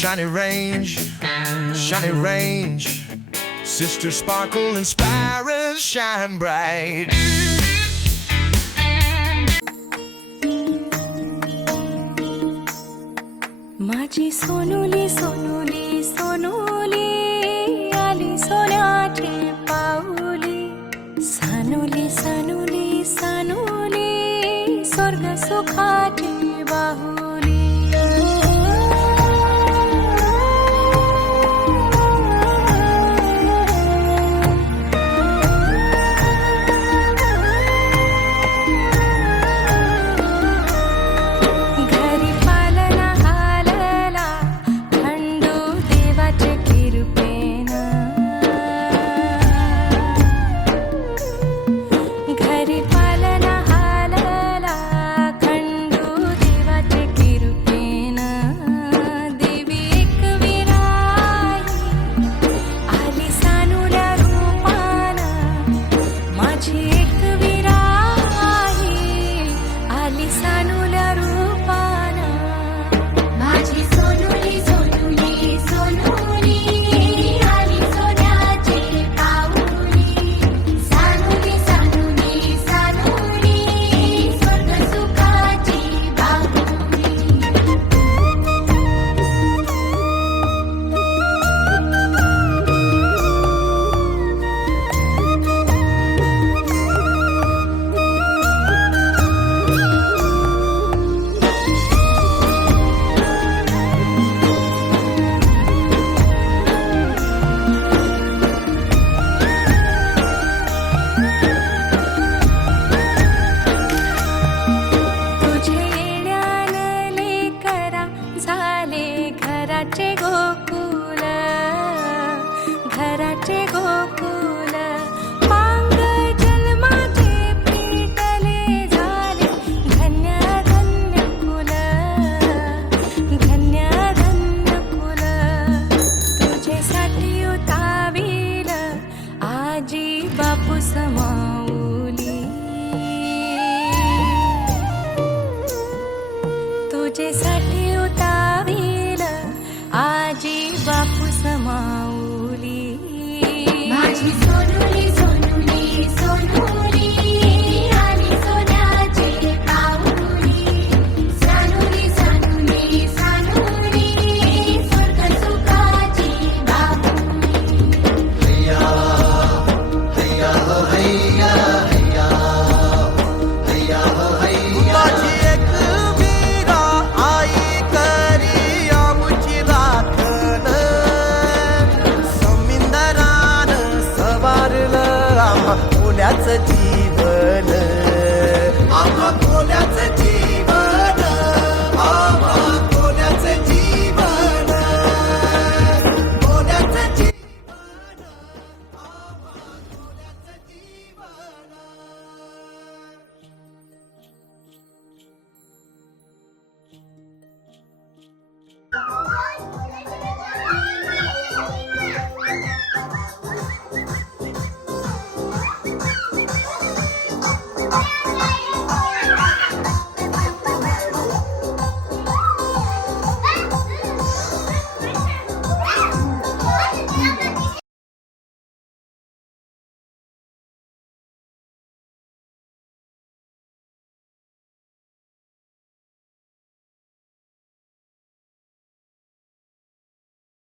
Shiny range, shiny range. Sister sparkle, and inspiring, shine bright. माझी सोनुली सोनुली सोनुली आली सोन्याचे पाऊली सानुली सानुली सानुली स्वर्ग सुखाचे victory. गोकुल पांगड जन्मते पीकले झाले धन्या धन्य मुला धन्या धन्य मुला तुझे साठी उतावेल आजी बापू समाऊली तुझे साठी कोल्याच जीवन आम्हा कोल्याच जीवन